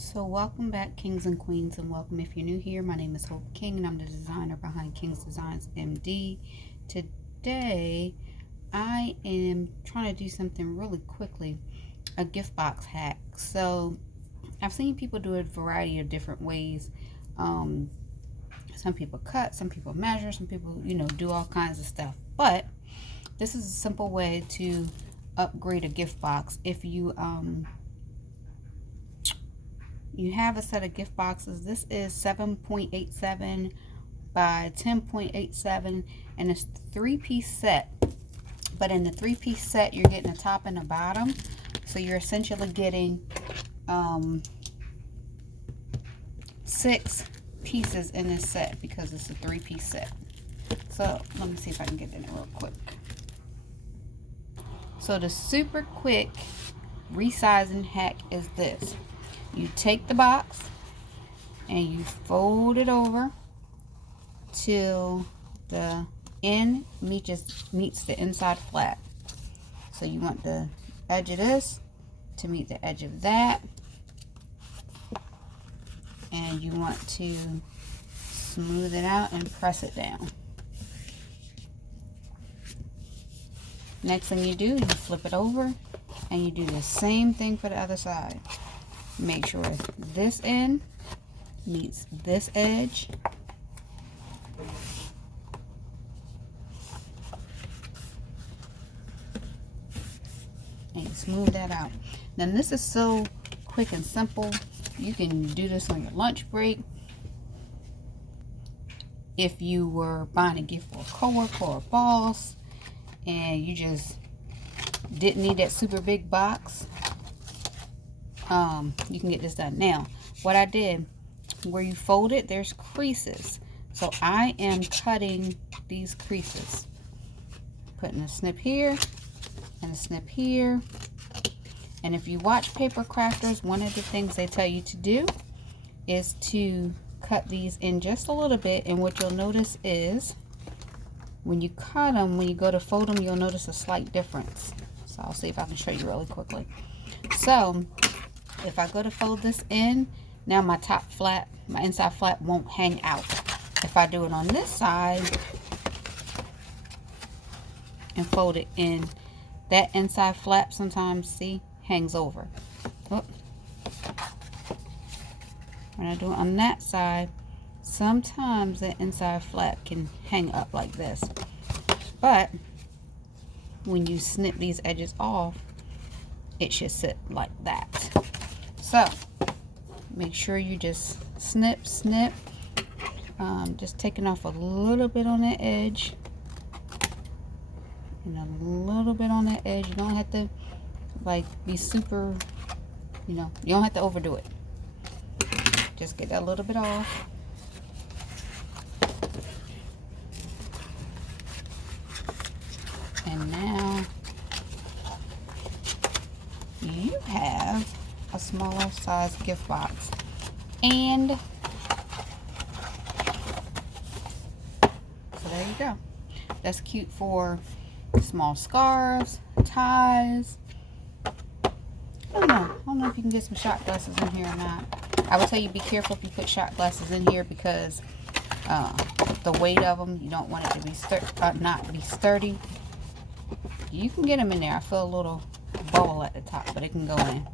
So welcome back, kings and queens, and welcome if you're new here. My name is Hope King and I'm the designer behind King's Designs MD. Today I am trying to do something really quickly, a gift box hack. So I've seen people do it a variety of different ways. Some people cut, some people measure, some people do all kinds of stuff, but this is a simple way to upgrade a gift box. If you you have a set of gift boxes. This is 7.87 by 10.87 and it's a 3-piece set, but in the 3-piece set you're getting a top and a bottom, so you're essentially getting 6 pieces in this set because it's a 3-piece set. So let me see if I can get in it real quick. So the super quick resizing hack is this: you take the box and you fold it over till the end meets the inside flap. So you want the edge of this to meet the edge of that, and you want to smooth it out and press it down. Next thing you do, you flip it over and you do the same thing for the other side. Make sure this end meets this edge. And smooth that out. Now this is so quick and simple. You can do this on your lunch break. If you were buying a gift for a coworker or a boss and you just didn't need that super big box, you can get this done. Now what I did, where you fold it, there's creases, so I am cutting these creases, putting a snip here and a snip here. And if you watch Paper Crafters, one of the things they tell you to do is to cut these in just a little bit, and what you'll notice is when you cut them, when you go to fold them, you'll notice a slight difference. So I'll see if I can show you really quickly. So if I go to fold this in, now my top flap, my inside flap won't hang out. If I do it on this side and fold it in, that inside flap sometimes, see, hangs over. Oh. When I do it on that side, sometimes the inside flap can hang up like this. But when you snip these edges off, it should sit like that. So make sure you just snip, just taking off a little bit on that edge and a little bit on that edge. You don't have to like be super, you don't have to overdo it. Just get that little bit off. And now you have a smaller size gift box. And so there you go. That's cute for small scarves, ties. I don't know if you can get some shot glasses in here or not. I would tell you be careful if you put shot glasses in here because the weight of them, you don't want it to be not be sturdy. You can get them in there. I feel a little bubble at the top, but it can go in.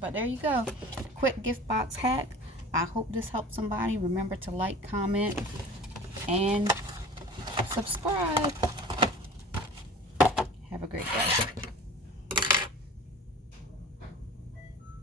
But there you go. Quick gift box hack. I hope this helped somebody. Remember to like, comment, and subscribe. Have a great day.